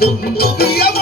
我们不一